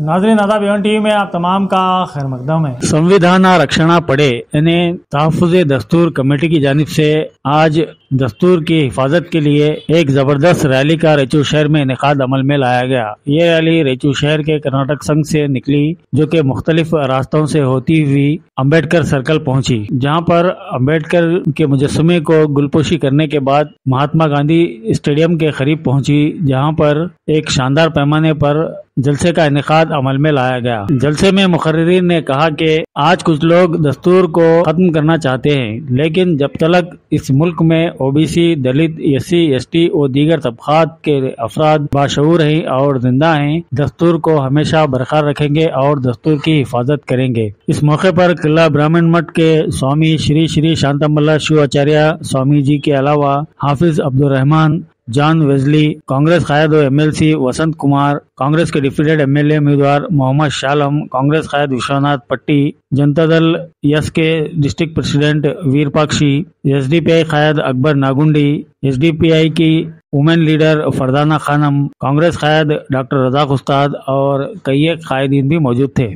नाज़रीन आदाब, Avon TV में आप तमाम का खैर मकदम है। संविधान रक्षणा पड़े यानी तहफ़्फ़ुज़ दस्तूर कमेटी की जानिब से आज दस्तूर की हिफाजत के लिए एक जबरदस्त रैली का रेचू शहर में इनेकाद अमल में लाया गया। ये रैली रेचू शहर के कर्नाटक संघ से निकली, जो कि मुख्तलिफ रास्तों से होती हुई अम्बेडकर सर्कल पहुंची, जहां पर अम्बेडकर के मुजस्समे को गुलपोशी करने के बाद महात्मा गांधी स्टेडियम के करीब पहुंची, जहां पर एक शानदार पैमाने पर जलसे का इनेकाद अमल में लाया गया। जलसे में मुखर्रिरीन ने कहा कि आज कुछ लोग दस्तूर को खत्म करना चाहते हैं, लेकिन जब तक इस मुल्क में ओबीसी, दलित, एससी, एसटी और दीगर तबकात के अफराद बाशऊर हैं और जिंदा हैं, दस्तूर को हमेशा बरकरार रखेंगे और दस्तूर की हिफाजत करेंगे। इस मौके पर किला ब्राह्मण मठ के स्वामी श्री श्री शांतमल्ला शिवाचार्य स्वामी जी के अलावा हाफिज अब्दुल रहमान, जॉन वेजली, कांग्रेस कायद और एमएलसी वसंत कुमार, कांग्रेस के डिप्टी एमएलए उम्मीदवार मोहम्मद शालम, कांग्रेस कायद विश्वनाथ पट्टी, जनता दल यस के डिस्ट्रिक्ट प्रेसिडेंट वीरपाक्षी, एसडीपीआई कायद अकबर नागुंडी, एसडीपीआई की वुमेन लीडर फरदाना खानम, कांग्रेस कायद डॉक्टर रजाक उस्ताद और कई कायदीन भी मौजूद थे।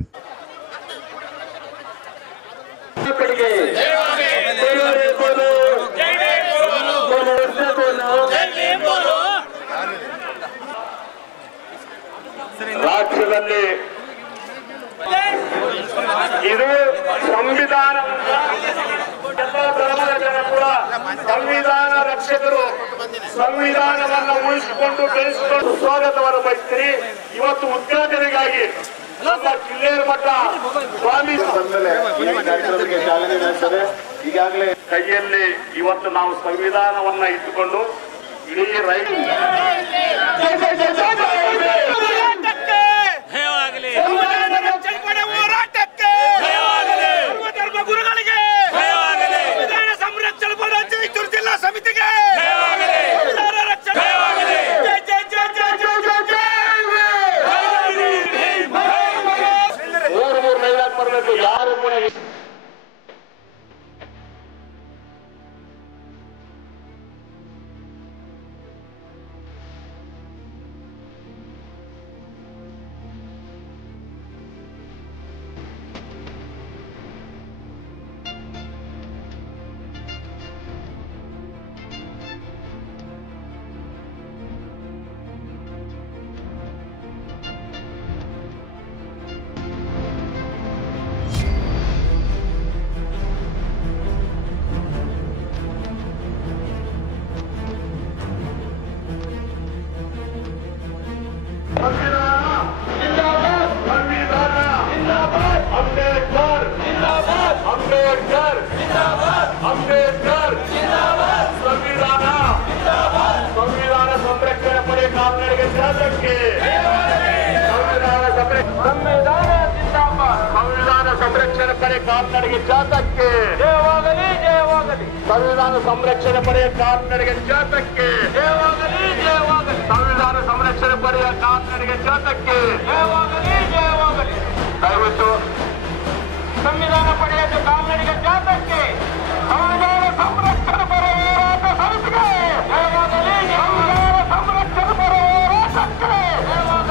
ರಾಜ್ಯದಲ್ಲಿ ಇದು ಸಂವಿಧಾನ, ಎಲ್ಲ ಧರ್ಮದ ಜನ ಕೂಡ ಸಂವಿಧಾನ ರಕ್ಷಕರು, ಸಂವಿಧಾನವನ್ನು ಉಳಿಸಿಕೊಂಡು ಬೆಳೆಸಿಕೊಂಡು ಸ್ವಾಗತವನ್ನು ಬಯಸ್ತೀರಿ। ಇವತ್ತು ಉದ್ಘಾಟನೆಗಾಗಿ ನಮ್ಮ ಕಿಲ್ಲೇರ ಮಠ ಸ್ವಾಮಿ ಕಾರ್ಯಕ್ರಮಕ್ಕೆ ಚಾಲನೆ ನೀಡುತ್ತದೆ। ಈಗಾಗಲೇ ಕೈಯಲ್ಲಿ ಇವತ್ತು ನಾವು ಸಂವಿಧಾನವನ್ನ ಇಟ್ಟುಕೊಂಡು ಇಡೀ ರೈಲು ಯಾರು ಕೂಡ ಸಂವಿಧಾನ ಸಂರಕ್ಷಣೆ ಪಡೆ ಕಾಲ್ನಡಿಗೆ ಜಾಥಾಕ್ಕೆ, ಸಂವಿಧಾನ ಸಂರಕ್ಷಣೆ ಪಡೆ ಕಾಲ್ನಡಿಗೆ ಜಾಥಾಕ್ಕೆ, ಜಯವಾಗಲಿ ಜಯವಾಗಲಿ ಸಂವಿಧಾನ ಸಂರಕ್ಷಣೆ ಪಡೆಯ ಕಾಲ್ನಡಿಗೆ ಜಾಥಾಕ್ಕೆ, ಜಯವಾಗಲಿ ಜಯವಾಗಲಿ ಸಂವಿಧಾನ ಸಂರಕ್ಷಣೆ ಪಡೆಯ ಕಾಲ್ನಡಿಗೆ ಜಾಥಾಕ್ಕೆ, ಜಯವಾಗಲಿ ಜಯವಾಗಲಿ ದಯವಿಟ್ಟು ಸಂವಿಧಾನ ಪಡೆಯ ಕಾಲ್ನಡಿಗೆ ಜಾಥಾಕ್ಕೆ, ಸಂವಿಧಾನ ಸಂರಕ್ಷಣೆ ಪರ ಹೋರಾಟ ಸಮಿತಿಗೆ, ಜಯವಾಗಲಿ ಸಂವಿಧಾನ ಸಂರಕ್ಷಣೆ ಪರ ಹೋರಾಟಕ್ಕೆ, ಸಂವಿಧಾನ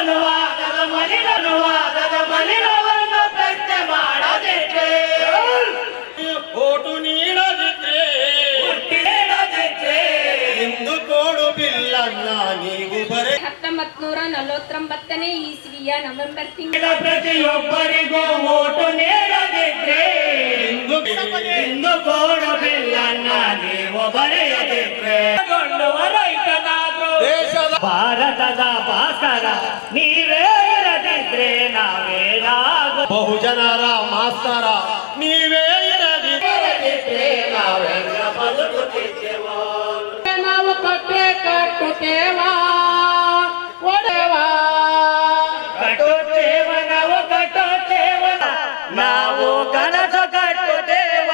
ಅನುವಾದದ ಮಲಿನವನ್ನು ಪ್ರಶ್ನೆ ಮಾಡದಿದ್ರೆ ಓಟು ನೀಡದಿದ್ರೆ ಇಂದು ಕೋಡು ಬಿಲ್ಲನ್ನ ನೀವು ಬರೆ 1949 ಇಸ್ವಿಯ ನವೆಂಬರ್ ತಿಂಗಳ ಪ್ರತಿಯೊಬ್ಬರಿಗೂ ಓಟು ನೀಡದಿದ್ರೆ ಇಂದು ಕೋಡು ಬಿಲ್ಲನ್ನ ನೀವು ಬರೆಯದಿದ್ರೆ ದೇಶದ ಭಾರತದ ಭಾಸ್ಕರ ನೀವೇ ಇರದಿದ್ರೆ ನಾವೇನಾಗು ಬಹುಜನರ ಮಾಸ್ತರ ನೀವೇ ಇರದಿದ್ರೆ ನಾವೆಲ್ಲ ಬದುಕುತ್ತಿದ್ದೆವು ನಾವು ಕಟ್ಟೆ ಕಟ್ಟುತ್ತೇವಾ ನಾವು ಕನಸು ಕಟ್ಟುತ್ತೇವ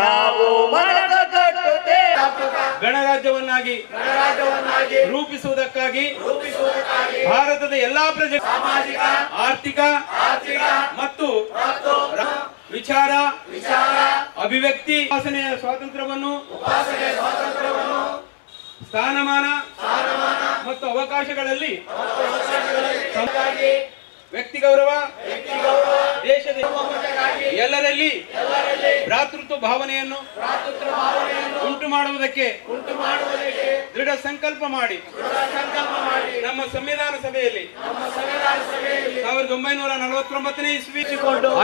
ನಾವು ಮನಸ್ಸು ಕಟ್ಟುತ್ತೇವ ಗಣರಾಜ್ಯವನ್ನಾಗಿ ರೂಪಿಸುವುದಕ್ಕಾಗಿ ಭಾರತದ ಎಲ್ಲಾ ಪ್ರಜೆ ಸಾಮಾಜಿಕ ಆರ್ಥಿಕ ಮತ್ತು ವಿಚಾರ ಅಭಿವ್ಯಕ್ತಿ ಉಪಾಸನೆಯ ಸ್ವಾತಂತ್ರ್ಯವನ್ನು ಸ್ಥಾನಮಾನ ಮತ್ತು ಅವಕಾಶಗಳಲ್ಲಿ ವ್ಯಕ್ತಿ ಗೌರವ ದೇಶದ ಎಲ್ಲರಲ್ಲಿ ಭ್ರಾತೃತ್ವ ಭಾವನೆಯನ್ನು ಉಂಟು ಮಾಡುವುದಕ್ಕೆ ದೃಢ ಸಂಕಲ್ಪ ಮಾಡಿ ನಮ್ಮ ಸಂವಿಧಾನ ಸಭೆಯಲ್ಲಿ 1949ನೇ ಇಸ್ವಿ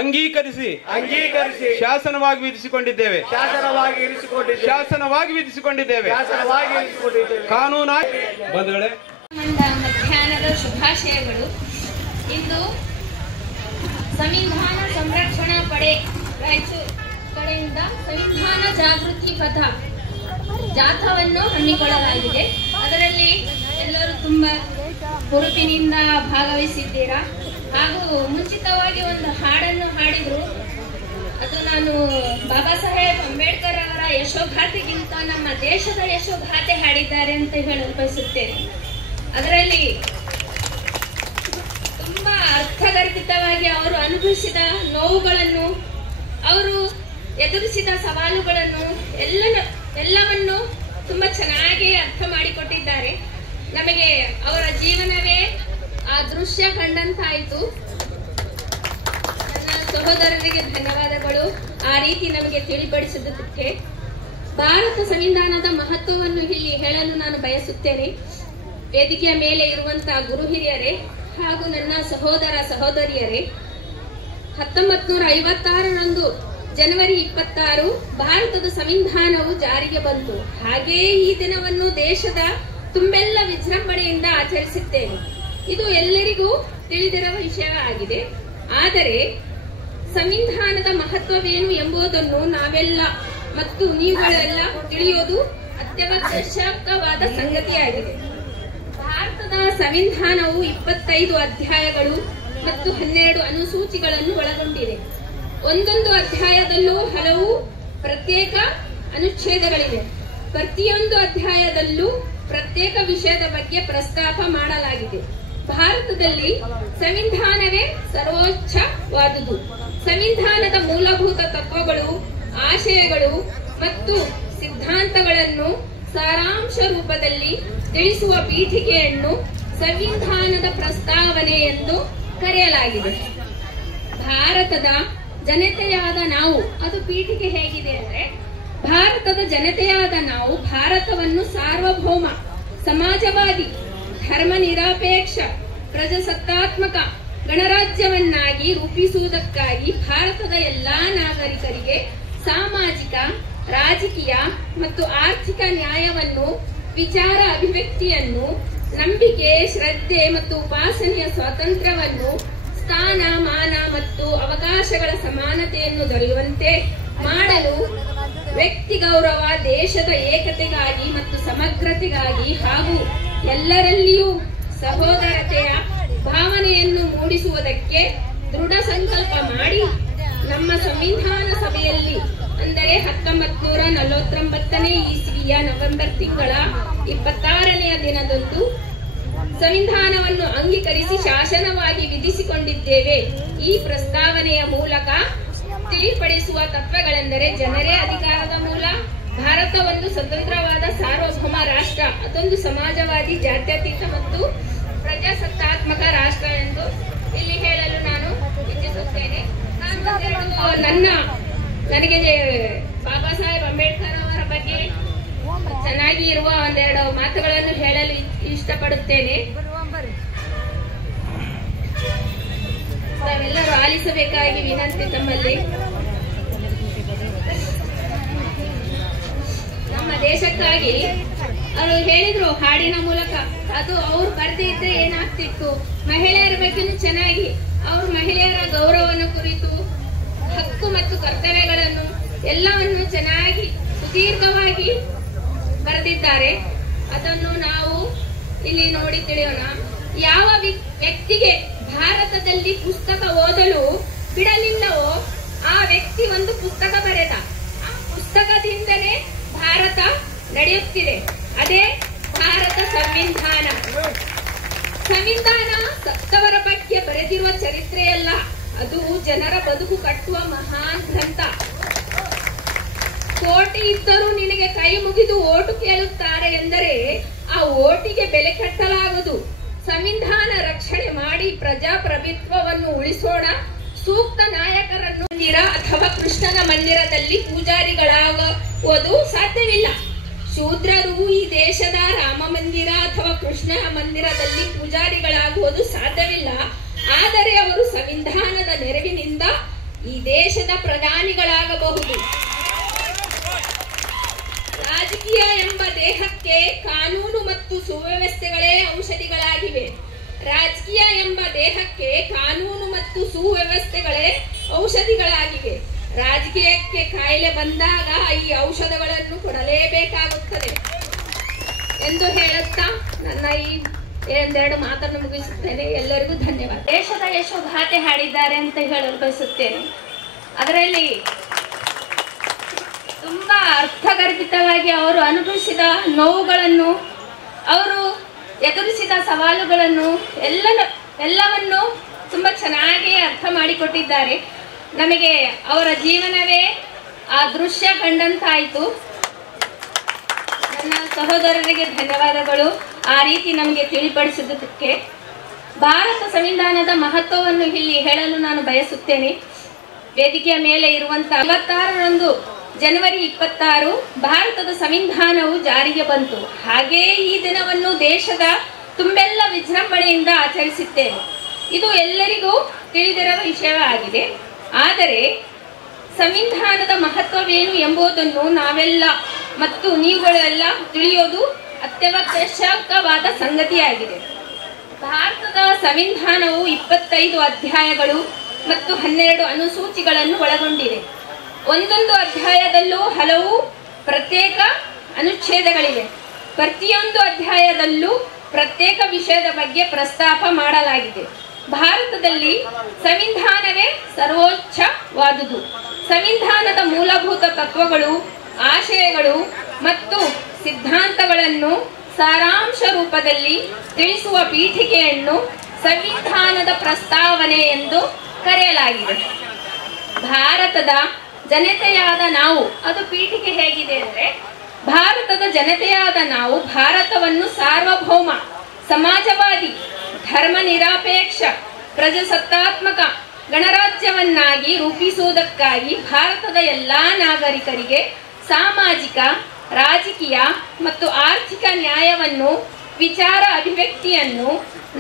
ಅಂಗೀಕರಿಸಿ ಶಾಸನವಾಗಿ ವಿಧಿಸಿಕೊಂಡಿದ್ದೇವೆ ಕಾನೂನಾಗಿ ಬಂಧುಗಳೇ ಮಧ್ಯಾಹ್ನದ ಶುಭಾಶಯಗಳು. ಇಂದು ಸಂವಿಧಾನ ಸಂರಕ್ಷಣಾ ಪಡೆ ರಾಯಚೂರು ಕಡೆಯಿಂದ ಸಂವಿಧಾನ ಜಾಗೃತಿ ಪಥ ಜಾಥಾವನ್ನು ಹಮ್ಮಿಕೊಳ್ಳಲಾಗಿದೆ. ಅದರಲ್ಲಿ ಎಲ್ಲರೂ ತುಂಬಾ ಹುರುಪಿನಿಂದ ಭಾಗವಹಿಸಿದ್ದೀರಾ. ಹಾಗೂ ಮುಂಚಿತವಾಗಿ ಒಂದು ಹಾಡನ್ನು ಹಾಡಿದ್ರು. ಅದು ನಾನು ಬಾಬಾ ಸಾಹೇಬ್ ಅಂಬೇಡ್ಕರ್ ಅವರ ಯಶೋಗಾಥೆಗಿಂತ ನಮ್ಮ ದೇಶದ ಯಶೋಗಾಥೆ ಹಾಡಿದ್ದಾರೆ ಅಂತ ಹೇಳಲು ಬಯಸುತ್ತೇನೆ. ಅದರಲ್ಲಿ ತುಂಬಾ ಅರ್ಥಗರ್ಭಿತವಾಗಿ ಅವರು ಅನುಭವಿಸಿದ ನೋವುಗಳನ್ನು, ಅವರು ಎದುರಿಸಿದ ಸವಾಲುಗಳನ್ನು ಎಲ್ಲವನ್ನು ತುಂಬಾ ಚೆನ್ನಾಗಿ ಅರ್ಥ ಮಾಡಿಕೊಟ್ಟಿದ್ದಾರೆ. ನಮಗೆ ಅವರ ಜೀವನವೇ ಆ ದೃಶ್ಯ ಕಂಡಂತಾಯಿತು. ನನ್ನ ಸಹೋದರರಿಗೆ ಧನ್ಯವಾದಗಳು ಆ ರೀತಿ ನಮಗೆ ತಿಳಿಪಡಿಸಿದ್ದಕ್ಕೆ. ಭಾರತ ಸಂವಿಧಾನದ ಮಹತ್ವವನ್ನು ಇಲ್ಲಿ ಹೇಳಲು ನಾನು ಬಯಸುತ್ತೇನೆ. ವೇದಿಕೆಯ ಮೇಲೆ ಇರುವಂತಹ ಗುರು ಹಿರಿಯರೇ ಹಾಗೂ ನನ್ನ ಸಹೋದರ ಸಹೋದರಿಯರೇ, 1956ರಂದು ಜನವರಿ 26 ಭಾರತದ ಸಂವಿಧಾನವು ಜಾರಿಗೆ ಬಂತು. ಹಾಗೆಯೇ ಈ ದಿನವನ್ನು ದೇಶದ ತುಂಬೆಲ್ಲ ವಿಜೃಂಭಣೆಯಿಂದ ಆಚರಿಸುತ್ತೇವೆ. ಇದು ಎಲ್ಲರಿಗೂ ತಿಳಿದಿರುವ ವಿಷಯವಾಗಿದೆ. ಆದರೆ ಸಂವಿಧಾನದ ಮಹತ್ವವೇನು ಎಂಬುದನ್ನು ನಾವೆಲ್ಲ ಮತ್ತು ನೀವುಗಳೆಲ್ಲ ತಿಳಿಯೋದು ಅತ್ಯವಶ್ಯಕವಾದ ಸಂಗತಿಯಾಗಿದೆ. ಭಾರತದ ಸಂವಿಧಾನವು 25 ಅಧ್ಯಾಯಗಳು ಮತ್ತು 12 ಅನುಸೂಚಿಗಳನ್ನು ಒಳಗೊಂಡಿದೆ. ಒಂದೊಂದು ಅಧ್ಯಾಯದಲ್ಲೂ ಹಲವು ಪ್ರತ್ಯೇಕ ಅನುಚ್ಛೇದಗಳಿವೆ. ಪ್ರತಿಯೊಂದು ಅಧ್ಯಾಯದಲ್ಲೂ ಪ್ರತ್ಯೇಕ ವಿಷಯದ ಬಗ್ಗೆ ಪ್ರಸ್ತಾಪ ಮಾಡಲಾಗಿದೆ. ಭಾರತದಲ್ಲಿ ಸಂವಿಧಾನವೇ ಸರ್ವೋಚ್ಚವಾದುದು. ಸಂವಿಧಾನದ ಮೂಲಭೂತ ತತ್ವಗಳು, ಆಶಯಗಳು ಮತ್ತು ಸಿದ್ಧಾಂತಗಳನ್ನು ಸಾರಾಂಶ ರೂಪದಲ್ಲಿ ತಿಳಿಸುವ ಪೀಠಿಕೆಯನ್ನು ಸಂವಿಧಾನದ ಪ್ರಸ್ತಾವನೆ ಎಂದು ಕರೆಯಲಾಗಿದೆ. ಭಾರತದ ಜನತೆಯಾದ ನಾವು, ಅದು ಪೀಠಿಕೆ ಹೇಗಿದೆ ಅಂದ್ರೆ, ಭಾರತದ ಜನತೆಯಾದ ನಾವು ಭಾರತವನ್ನು ಸಾರ್ವಭೌಮ, ಸಮಾಜವಾದಿ, ಧರ್ಮ ನಿರಪೇಕ್ಷ, ಪ್ರಜಾಸತ್ತಾತ್ಮಕ ಗಣರಾಜ್ಯವನ್ನಾಗಿ ರೂಪಿಸುವುದಕ್ಕಾಗಿ ಭಾರತದ ಎಲ್ಲಾ ನಾಗರಿಕರಿಗೆ ಸಾಮಾಜಿಕ, ರಾಜಕೀಯ ಮತ್ತು ಆರ್ಥಿಕ ನ್ಯಾಯವನ್ನು, ವಿಚಾರ ಅಭಿವ್ಯಕ್ತಿಯನ್ನು, ನಂಬಿಕೆ, ಶ್ರದ್ಧೆ ಮತ್ತು ಉಪಾಸನೆಯ ಸ್ವಾತಂತ್ರ್ಯವನ್ನು, ಸ್ಥಾನ ಮಾನ ಮತ್ತು ಅವಕಾಶಗಳ ಸಮಾನತೆಯನ್ನು ದೊರೆಯುವಂತೆ ಮಾಡಲು, ವ್ಯಕ್ತಿ ಗೌರವ, ದೇಶದ ಏಕತೆಗಾಗಿ ಮತ್ತು ಸಮಗ್ರತೆಗಾಗಿ ಹಾಗೂ ಎಲ್ಲರಲ್ಲಿಯೂ ಸಹೋದರತೆಯ ಭಾವನೆಯನ್ನು ಮೂಡಿಸುವುದಕ್ಕೆ ದೃಢ ಸಂಕಲ್ಪ ಮಾಡಿ ನಮ್ಮ ಸಂವಿಧಾನ ಸಭೆಯಲ್ಲಿ, ಅಂದರೆ 1949ನೇ ಇಸ್ವಿಯ ನವೆಂಬರ್ ತಿಂಗಳ 26ನೆಯ ದಿನದಂದು ಸಂವಿಧಾನವನ್ನು ಅಂಗೀಕರಿಸಿ ಶಾಸನವಾಗಿ ವಿಧಿಸಿಕೊಂಡಿದ್ದೇವೆ. ಈ ಪ್ರಸ್ತಾವನೆಯ ಮೂಲಕ ತಿಳಿಪಡಿಸುವ ತತ್ವಗಳೆಂದರೆ: ಜನರೇ ಅಧಿಕಾರದ ಮೂಲ, ಭಾರತವನ್ನು ಸ್ವತಂತ್ರವಾದ ಸಾರ್ವಭೌಮ ರಾಷ್ಟ್ರ, ಅದೊಂದು ಸಮಾಜವಾದಿ, ಜಾತ್ಯತೀತ ಮತ್ತು ಪ್ರಜಾಸತ್ತಾತ್ಮಕ ರಾಷ್ಟ್ರ ನನಗೆ ಬಾಬಾ ಸಾಹೇಬ್ ಅಂಬೇಡ್ಕರ್ ಅವರ ಬಗ್ಗೆ ಚೆನ್ನಾಗಿ ಇರುವ ಒಂದೆರಡು ಮಾತುಗಳನ್ನು ಹೇಳಲು ಇಷ್ಟಪಡುತ್ತೇನೆ. ತಾವೆಲ್ಲರೂ ಆಲಿಸಬೇಕಾಗಿ ವಿನಂತಿ ತಮ್ಮಲ್ಲಿ. ನಮ್ಮ ದೇಶಕ್ಕಾಗಿ ಅವರು ಹೇಳಿದ್ರು ಹಾಡಿನ ಮೂಲಕ, ಅದು ಅವ್ರು ಬರದೇ ಇದ್ರೆ ಏನಾಗ್ತಿತ್ತು, ಮಹಿಳೆಯರ ಬಗ್ಗೆನೂ ಚೆನ್ನಾಗಿ ಅವರು ಮಹಿಳೆಯರ ಗೌರವವನ್ನು ಕುರಿತು, ಹಕ್ಕು ಮತ್ತು ಕರ್ತವ್ಯಗಳನ್ನು ಎಲ್ಲವನ್ನು ಚೆನ್ನಾಗಿ ಸುದೀರ್ಘವಾಗಿ ಬರೆದಿದ್ದಾರೆ. ಅದನ್ನು ನಾವು ಇಲ್ಲಿ ನೋಡಿ ತಿಳಿಯೋಣ. ಯಾವ ವ್ಯಕ್ತಿಗೆ ಭಾರತದಲ್ಲಿ ಪುಸ್ತಕ ಓದಲು ಬಿಡಲಿಲ್ಲವೋ ಆ ವ್ಯಕ್ತಿ ಒಂದು ಪುಸ್ತಕ ಬರೆದ. ಆ ಪುಸ್ತಕದಿಂದಲೇ ಭಾರತ ನಡೆಯುತ್ತಿದೆ. ಅದೇ ಭಾರತ ಸಂವಿಧಾನ. ಸಂವಿಧಾನ ಸತ್ತವರ ಬಗ್ಗೆ ಬರೆದಿರುವ ಚರಿತ್ರೆಯಲ್ಲ, ಅದು ಜನರ ಬದುಕು ಕಟ್ಟುವ ಮಹಾನ್ ಗ್ರಂಥ. ಕೋಟಿ ಇದ್ದರೂ ನಿನಗೆ ಕೈ ಮುಗಿದು ಓಟು ಕೇಳುತ್ತಾರೆ ಎಂದರೆ ಆ ಓಟಿಗೆ ಬೆಲೆ ಕಟ್ಟಲಾಗದು. ಸಂವಿಧಾನ ರಕ್ಷಣೆ ಮಾಡಿ ಪ್ರಜಾಪ್ರಭುತ್ವವನ್ನು ಉಳಿಸೋಣ. ಸೂಕ್ತ ನಾಯಕರನ್ನು ಮಂದಿರ ಅಥವಾ ಕೃಷ್ಣನ ಮಂದಿರದಲ್ಲಿ ಪೂಜಾರಿಗಳಾಗುವುದು ಸಾಧ್ಯವಿಲ್ಲ. ಶೂದ್ರರು ಈ ದೇಶದ ರಾಮ ಮಂದಿರ ಅಥವಾ ಕೃಷ್ಣನ ಮಂದಿರದಲ್ಲಿ ಪೂಜಾರಿಗಳಾಗುವುದು ಸಾಧ್ಯವಿಲ್ಲ. ಆದರೆ ಅವರು ಸಂವಿಧಾನದ ನೆರವಿನಿಂದ ಈ ದೇಶದ ಪ್ರಧಾನಿಗಳಾಗಬಹುದು. ರಾಜಕೀಯ ಎಂಬ ದೇಹಕ್ಕೆ ಕಾನೂನು ಮತ್ತು ಸುವ್ಯವಸ್ಥೆಗಳೇ ಔಷಧಿಗಳಾಗಿವೆ. ರಾಜಕೀಯ ಎಂಬ ದೇಹಕ್ಕೆ ಕಾನೂನು ಮತ್ತು ಸುವ್ಯವಸ್ಥೆಗಳೇ ಔಷಧಿಗಳಾಗಿವೆ. ರಾಜಕೀಯಕ್ಕೆ ಕಾಯಿಲೆ ಬಂದಾಗ ಈ ಔಷಧಗಳನ್ನು ಕೊಡಲೇಬೇಕಾಗುತ್ತದೆ ಎಂದು ಹೇಳುತ್ತಾ ನನ್ನ ಈ ಒಂದೆರಡು ಮಾತನ್ನು ಮುಗಿಸುತ್ತೇನೆ. ಎಲ್ಲರಿಗೂ ಧನ್ಯವಾದ. ದೇಶದ ಯಶೋಗಾಥೆ ಹಾಡಿದ್ದಾರೆ ಅಂತ ಹೇಳಲು ಬಯಸುತ್ತೇನೆ. ಅದರಲ್ಲಿ ತುಂಬಾ ಅರ್ಥಗರ್ಭಿತವಾಗಿ ಅವರು ಅನುಭವಿಸಿದ ನೋವುಗಳನ್ನು, ಅವರು ಎದುರಿಸಿದ ಸವಾಲುಗಳನ್ನು ಎಲ್ಲವನ್ನು ತುಂಬಾ ಚೆನ್ನಾಗಿ ಅರ್ಥ ಮಾಡಿಕೊಟ್ಟಿದ್ದಾರೆ. ನಮಗೆ ಅವರ ಜೀವನವೇ ಆ ದೃಶ್ಯ ಕಂಡಂತಾಯಿತು. ನನ್ನ ಸಹೋದರರಿಗೆ ಧನ್ಯವಾದಗಳು ಆ ರೀತಿ ನಮಗೆ ತಿಳಿಪಡಿಸಿದ್ದಕ್ಕೆ. ಭಾರತ ಸಂವಿಧಾನದ ಮಹತ್ವವನ್ನು ಇಲ್ಲಿ ಹೇಳಲು ನಾನು ಬಯಸುತ್ತೇನೆ. ವೇದಿಕೆಯ ಮೇಲೆ ಇರುವಂತಹ 56ರಂದು ಜನವರಿ 26 ಭಾರತದ ಸಂವಿಧಾನವು ಜಾರಿಗೆ ಬಂತು. ಹಾಗೆಯೇ ಈ ದಿನವನ್ನು ದೇಶದ ತುಂಬೆಲ್ಲ ವಿಜೃಂಭಣೆಯಿಂದ ಆಚರಿಸುತ್ತೇವೆ. ಇದು ಎಲ್ಲರಿಗೂ ತಿಳಿದಿರುವ ವಿಷಯವಾಗಿದೆ. ಆದರೆ ಸಂವಿಧಾನದ ಮಹತ್ವವೇನು ಎಂಬುದನ್ನು ನಾವೆಲ್ಲ ಮತ್ತು ನೀವುಗಳೆಲ್ಲ ತಿಳಿಯೋದು ಅತ್ಯವಶ್ಯಕವಾದ ಸಂಗತಿಯಾಗಿದೆ. ಭಾರತದ ಸಂವಿಧಾನವು 25 ಅಧ್ಯಾಯಗಳು ಮತ್ತು 12 ಅನುಸೂಚಿಗಳನ್ನು ಒಳಗೊಂಡಿದೆ. ಒಂದೊಂದು ಅಧ್ಯಾಯದಲ್ಲೂ ಹಲವು ಪ್ರತ್ಯೇಕ ಅನುಚ್ಛೇದಗಳಿವೆ. ಪ್ರತಿಯೊಂದು ಅಧ್ಯಾಯದಲ್ಲೂ ಪ್ರತ್ಯೇಕ ವಿಷಯದ ಬಗ್ಗೆ ಪ್ರಸ್ತಾಪ ಮಾಡಲಾಗಿದೆ. ಭಾರತದಲ್ಲಿ ಸಂವಿಧಾನವೇ ಸರ್ವೋಚ್ಚವಾದುದು. ಸಂವಿಧಾನದ ಮೂಲಭೂತ ತತ್ವಗಳು, ಆಶಯಗಳು ಮತ್ತು ಸಿದ್ಧಾಂತಗಳನ್ನು ಸಾರಾಂಶ ರೂಪದಲ್ಲಿ ತಿಳಿಸುವ ಪೀಠಿಕೆಯನ್ನು ಸಂವಿಧಾನದ ಪ್ರಸ್ತಾವನೆ ಎಂದು ಕರೆಯಲಾಗಿದೆ. ಭಾರತದ ಜನತೆಯಾದ ನಾವು, ಅದು ಪೀಠಿಕೆ ಹೇಗಿದೆ ಅಂದರೆ, ಭಾರತದ ಜನತೆಯಾದ ನಾವು ಭಾರತವನ್ನು ಸಾರ್ವಭೌಮ, ಸಮಾಜವಾದಿ, ಧರ್ಮ ನಿರಪೇಕ್ಷ, ಪ್ರಜಾಸತ್ತಾತ್ಮಕ ಗಣರಾಜ್ಯವನ್ನಾಗಿ ರೂಪಿಸುವುದಕ್ಕಾಗಿ ಭಾರತದ ಎಲ್ಲಾ ನಾಗರಿಕರಿಗೆ ಸಾಮಾಜಿಕ, ರಾಜಕೀಯ ಮತ್ತು ಆರ್ಥಿಕ ನ್ಯಾಯವನ್ನು, ವಿಚಾರ ಅಭಿವ್ಯಕ್ತಿಯನ್ನು,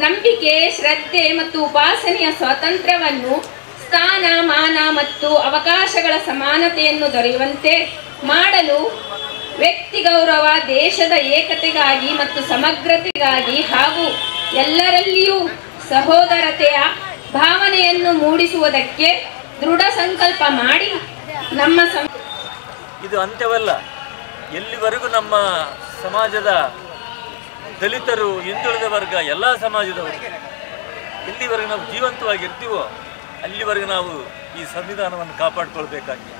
ನಂಬಿಕೆ, ಶ್ರದ್ಧೆ ಮತ್ತು ಉಪಾಸನೆಯ ಸ್ವಾತಂತ್ರ್ಯವನ್ನು, ಸ್ಥಾನ ಮಾನ ಮತ್ತು ಅವಕಾಶಗಳ ಸಮಾನತೆಯನ್ನು ದೊರೆಯುವಂತೆ ಮಾಡಲು, ವ್ಯಕ್ತಿ ಗೌರವ, ದೇಶದ ಏಕತೆಗಾಗಿ ಮತ್ತು ಸಮಗ್ರತೆಗಾಗಿ ಹಾಗೂ ಎಲ್ಲರಲ್ಲಿಯೂ ಸಹೋದರತೆಯ ಭಾವನೆಯನ್ನು ಮೂಡಿಸುವುದಕ್ಕೆ ದೃಢ ಸಂಕಲ್ಪ ಮಾಡಿ ನಮ್ಮ ಇದು ಅಂತ್ಯವಲ್ಲ. ಎಲ್ಲಿವರೆಗೂ ನಮ್ಮ ಸಮಾಜದ ದಲಿತರು, ಹಿಂದುಳಿದ ವರ್ಗ, ಎಲ್ಲ ಸಮಾಜದವರು ಎಲ್ಲಿವರೆಗೂ ನಾವು ಜೀವಂತವಾಗಿರ್ತೀವೋ ಅಲ್ಲಿವರೆಗೂ ನಾವು ಈ ಸಂವಿಧಾನವನ್ನು ಕಾಪಾಡಿಕೊಳ್ಬೇಕಾಗಿದೆ.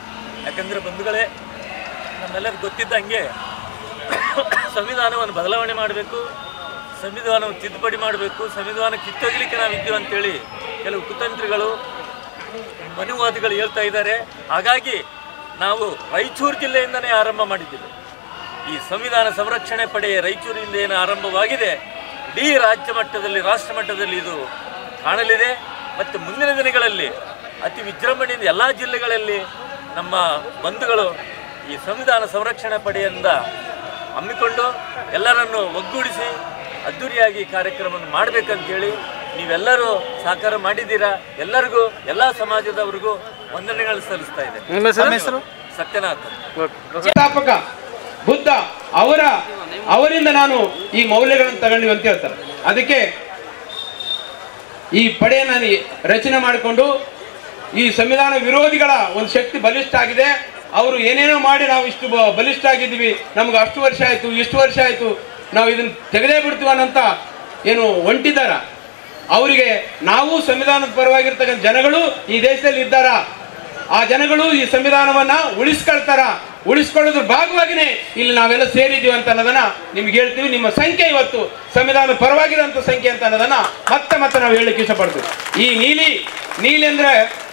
ಯಾಕಂದರೆ ಬಂಧುಗಳೇ, ನಮ್ಮೆಲ್ಲರಿಗೂ ಗೊತ್ತಿದ್ದಂಗೆ ಸಂವಿಧಾನವನ್ನು ಬದಲಾವಣೆ ಮಾಡಬೇಕು, ಸಂವಿಧಾನವನ್ನು ತಿದ್ದುಪಡಿ ಮಾಡಬೇಕು, ಸಂವಿಧಾನ ಕಿತ್ತೊಗಿಲಿಕ್ಕೆ ನಾವಿದ್ದೀವಿ ಅಂತೇಳಿ ಕೆಲವು ಕುತಂತ್ರಿಗಳು, ಮನುವಾದಿಗಳು ಹೇಳ್ತಾ ಇದ್ದಾರೆ. ಹಾಗಾಗಿ ನಾವು ರಾಯಚೂರು ಜಿಲ್ಲೆಯಿಂದನೇ ಆರಂಭ ಮಾಡಿದ್ದೇವೆ. ಈ ಸಂವಿಧಾನ ಸಂರಕ್ಷಣೆ ಪಡೆ ರಾಯಚೂರಿನಿಂದ ಏನು ಆರಂಭವಾಗಿದೆ, ಇಡೀ ರಾಜ್ಯ ಮಟ್ಟದಲ್ಲಿ, ರಾಷ್ಟ್ರ ಮಟ್ಟದಲ್ಲಿ ಇದು ಕಾಣಲಿದೆ. ಮತ್ತು ಮುಂದಿನ ದಿನಗಳಲ್ಲಿ ಅತಿ ವಿಜೃಂಭಣೆಯಿಂದ ಎಲ್ಲ ಜಿಲ್ಲೆಗಳಲ್ಲಿ ನಮ್ಮ ಬಂಧುಗಳು ಈ ಸಂವಿಧಾನ ಸಂರಕ್ಷಣಾ ಪಡೆಯಿಂದ ಹಮ್ಮಿಕೊಂಡು ಎಲ್ಲರನ್ನು ಒಗ್ಗೂಡಿಸಿ ಅದ್ದೂರಿಯಾಗಿ ಕಾರ್ಯಕ್ರಮವನ್ನು ಮಾಡಬೇಕಂತೇಳಿ ನೀವೆಲ್ಲರೂ ಸಹಕಾರ ಮಾಡಿದ್ದೀರಾ. ಎಲ್ಲರಿಗೂ ಎಲ್ಲ ಸಮಾಜದವರಿಗೂ ವಂದನೆಗಳು ಸಲ್ಲಿಸ್ತಾ ಇದೆ. ಸತ್ಯನಾಥ್ ಸ್ಥಾಪಕ ಬುದ್ಧ ಅವರಿಂದ ನಾನು ಈ ಮೌಲ್ಯಗಳನ್ನು ತಗೊಂಡಿವಿ ಅಂತ ಹೇಳ್ತಾರೆ. ಅದಕ್ಕೆ ಈ ಪಡೆಯನ್ನು ರಚನೆ ಮಾಡಿಕೊಂಡು ಈ ಸಂವಿಧಾನ ವಿರೋಧಿಗಳ ಒಂದು ಶಕ್ತಿ ಬಲಿಷ್ಠ ಆಗಿದೆ. ಅವರು ಏನೇನೋ ಮಾಡಿ ನಾವು ಇಷ್ಟು ಬಲಿಷ್ಠ ಆಗಿದ್ದೀವಿ, ನಮ್ಗೆ ಅಷ್ಟು ವರ್ಷ ಆಯಿತು, ಇಷ್ಟು ವರ್ಷ ಆಯಿತು, ನಾವು ಇದನ್ನು ತೆಗೆದೇ ಬಿಡ್ತೀವಿ ಅನ್ನೋಂಥ ಏನು ಹೊಂಟಿದಾರ ಅವರಿಗೆ ನಾವು ಸಂವಿಧಾನದ ಪರವಾಗಿರ್ತಕ್ಕಂಥ ಜನಗಳು ಈ ದೇಶದಲ್ಲಿ ಇದ್ದಾರ. ಆ ಜನಗಳು ಈ ಸಂವಿಧಾನವನ್ನ ಉಳಿಸ್ಕೊಳ್ಳೋದ್ರ ಭಾಗವಾಗಿನೇ ಇಲ್ಲಿ ನಾವೆಲ್ಲ ಸೇರಿದ್ದೀವಿ ಅಂತ ಅನ್ನೋದನ್ನ ನಿಮ್ಗೆ ಹೇಳ್ತೀವಿ. ನಿಮ್ಮ ಸಂಖ್ಯೆ ಇವತ್ತು ಸಂವಿಧಾನದ ಪರವಾಗಿರೋಂಥ ಸಂಖ್ಯೆ ಅಂತ ಅನ್ನೋದನ್ನ ಮತ್ತೆ ನಾವು ಹೇಳಲಿಕ್ಕೆ ಇಷ್ಟಪಡ್ತೀವಿ. ಈ ನೀಲಿ ಅಂದ್ರೆ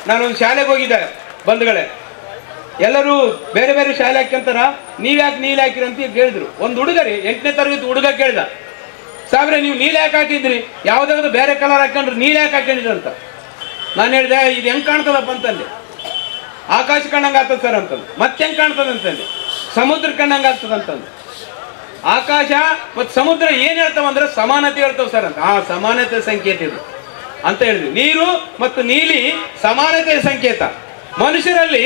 ನಾನೊಂದು ಶಾಲೆಗೆ ಹೋಗಿದ್ದೆ ಬಂಧುಗಳೇ, ಎಲ್ಲರೂ ಬೇರೆ ಬೇರೆ ಶಾಲೆ ಹಾಕ್ಯಂತಾರ, ನೀವ್ಯಾಕೆ ನೀಲಿ ಹಾಕಿರಿ ಅಂತ ಕೇಳಿದ್ರು. ಒಂದು ಹುಡುಗರಿ 8ನೇ ತರಗತಿ ಹುಡುಗ ಕೇಳ್ದ, ಸಾಬ್ರೆ ನೀವು ನೀಲಿ ಯಾಕೆ ಹಾಕಿದ್ರಿ, ಯಾವ್ದಾದ್ರು ಬೇರೆ ಕಲರ್ ಹಾಕೊಂಡ್ರು ನೀಲಿ ಯಾಕೆ ಹಾಕೊಂಡಿದ್ರು ಅಂತ. ನಾನು ಹೇಳಿದೆ ಇದು ಹೆಂಗ್ ಕಾಣ್ತದಪ್ಪ ಅಂತಂದೆ. ಆಕಾಶ ಕಣ್ಣಂಗೆ ಆಗ್ತದೆ ಸರ್ ಅಂತಂದು. ಮತ್ತೆ ಹೆಂಗ್ ಕಾಣ್ತದೆ ಅಂತಂದೆ. ಸಮುದ್ರ ಕಣ್ಣಂಗೆ ಆಗ್ತದೆ ಅಂತಂದು. ಆಕಾಶ ಮತ್ತು ಸಮುದ್ರ ಏನ್ ಹೇಳ್ತಾವಂದ್ರೆ ಸಮಾನತೆ ಹೇಳ್ತಾವ ಸರ್ ಅಂತ. ಸಮಾನತೆ ಸಂಕೇತ ಇದು ಅಂತ ಹೇಳಿದ್ವಿ. ನೀರು ಮತ್ತು ನೀಲಿ ಸಮಾನತೆಯ ಸಂಕೇತ. ಮನುಷ್ಯರಲ್ಲಿ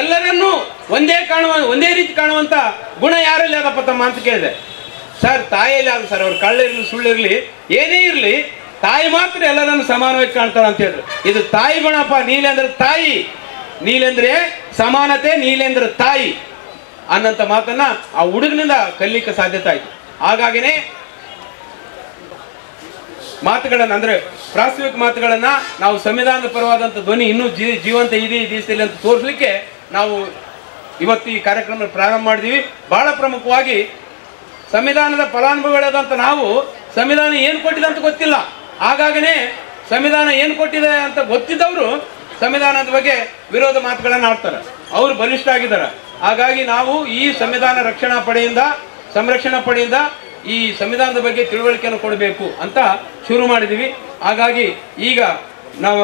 ಎಲ್ಲರನ್ನೂ ಒಂದೇ ರೀತಿ ಕಾಣುವಂತ ಗುಣ ಯಾರಲ್ಲಿ ಅದಪ್ಪ ತಮ್ಮ ಅಂತ ಕೇಳಿದೆ. ಸರ್ ತಾಯಿಯಲ್ಲಿ ಆಗ ಸರ್, ಅವ್ರು ಕಳ್ಳಿರ್ಲಿ ಸುಳ್ಳಿರ್ಲಿ ಏನೇ ಇರ್ಲಿ ತಾಯಿ ಮಾತ್ರ ಎಲ್ಲರನ್ನು ಸಮಾನವಾಗಿ ಕಾಣ್ತಾಳ ಅಂತ ಹೇಳಿದ್ರು. ಇದು ತಾಯಿ ಗುಣಪ್ಪ. ನೀಲಿ ಅಂದ್ರೆ ತಾಯಿ, ನೀಲಿ ಅಂದ್ರೆ ಸಮಾನತೆ, ನೀಲಿ ಅಂದ್ರೆ ತಾಯಿ ಅನ್ನಂತ ಮಾತನ್ನ ಆ ಹುಡುಗನಿಂದ ಕಲಿಲಿಕ್ಕೆ ಸಾಧ್ಯತೆ ಆಯ್ತು. ಹಾಗಾಗಿನೇ ಮಾತುಗಳನ್ನ ಅಂದ್ರೆ ಪ್ರಾಸ್ತಾವಿಕ ಮಾತುಗಳನ್ನ ನಾವು ಸಂವಿಧಾನದ ಪರವಾದಂತ ಧ್ವನಿ ಇನ್ನೂ ಜೀವಂತ ಇದೆ ಈ ದೇಶದಲ್ಲಿ ಅಂತ ತೋರಿಸಲಿಕ್ಕೆ ನಾವು ಇವತ್ತು ಈ ಕಾರ್ಯಕ್ರಮ ಪ್ರಾರಂಭ ಮಾಡಿದೀವಿ. ಬಹಳ ಪ್ರಮುಖವಾಗಿ ಸಂವಿಧಾನದ ಫಲಾನುಭವಿಗಳಾದಂತ ನಾವು ಸಂವಿಧಾನ ಏನು ಕೊಟ್ಟಿದೆ ಅಂತ ಗೊತ್ತಿಲ್ಲ. ಹಾಗಾಗಿನೇ ಸಂವಿಧಾನ ಏನು ಕೊಟ್ಟಿದೆ ಅಂತ ಗೊತ್ತಿದ್ದವರು ಸಂವಿಧಾನದ ಬಗ್ಗೆ ವಿರೋಧ ಮಾತುಗಳನ್ನು ಆಡ್ತಾರೆ. ಅವರು ಬಲಿಷ್ಠ ಆಗಿದ್ದಾರೆ. ಹಾಗಾಗಿ ನಾವು ಈ ಸಂವಿಧಾನ ರಕ್ಷಣಾ ಪಡೆಯಿಂದ ಸಂರಕ್ಷಣಾ ಪಡೆಯಿಂದ ಈ ಸಂವಿಧಾನದ ಬಗ್ಗೆ ತಿಳುವಳಿಕೆಯನ್ನು ಕೊಡಬೇಕು ಅಂತ ಶುರು ಮಾಡಿದೀವಿ. ಹಾಗಾಗಿ ಈಗ ನಾವು